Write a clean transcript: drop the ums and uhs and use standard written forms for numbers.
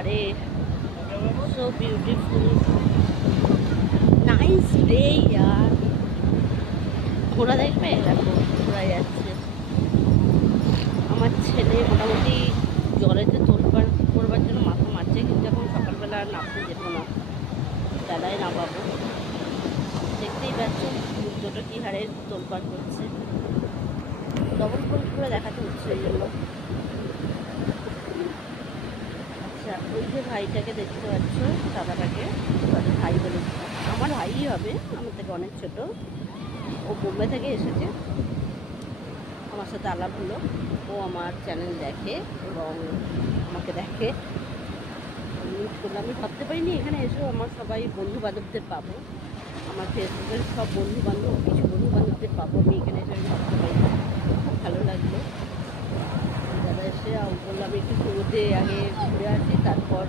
বাবারে, so beautiful, nice day ইয়ার। ঘোড়া দেখবে, দেখো ঘোড়া যাচ্ছে। আমার ছেলে মোটামুটি জলেতে তোলবার করবার জন্য মাথা মারছে, কিন্তু এখন সকালবেলা আর নামতে যেত না, বেলায় নামাবো। দেখতেই পাচ্ছ দুটো কী হারে তোলপাড় করছে, ডবল ফোল্ড করে দেখাতে হচ্ছে এই জন্য। আচ্ছা, ওই যে ভাইটাকে দেখতে পাচ্ছ, দাদাটাকে, তাদের ভাই বলে, আমার ভাইই হবে, আমার থেকে অনেক ছোট। ও বোম্বে থেকে এসেছে, আমার সাথে আলাপ হলো। ও আমার চ্যানেল দেখে এবং আমাকে দেখে, মিট করলাম। আমি ভাবতে পারিনি এখানে এসেও আমার সবাই বন্ধু বান্ধবদের পাবো, আমার ফেসবুকের সব বন্ধু বান্ধব, কিছু বন্ধু বান্ধবদের পাবো আমি এখানে এসে। আমি ভাবতে পারিনি, খুব ভালো লাগলো। দাদা এসে বললাম একটু সমুদ্রে আগে ঘুরে আসি, তারপর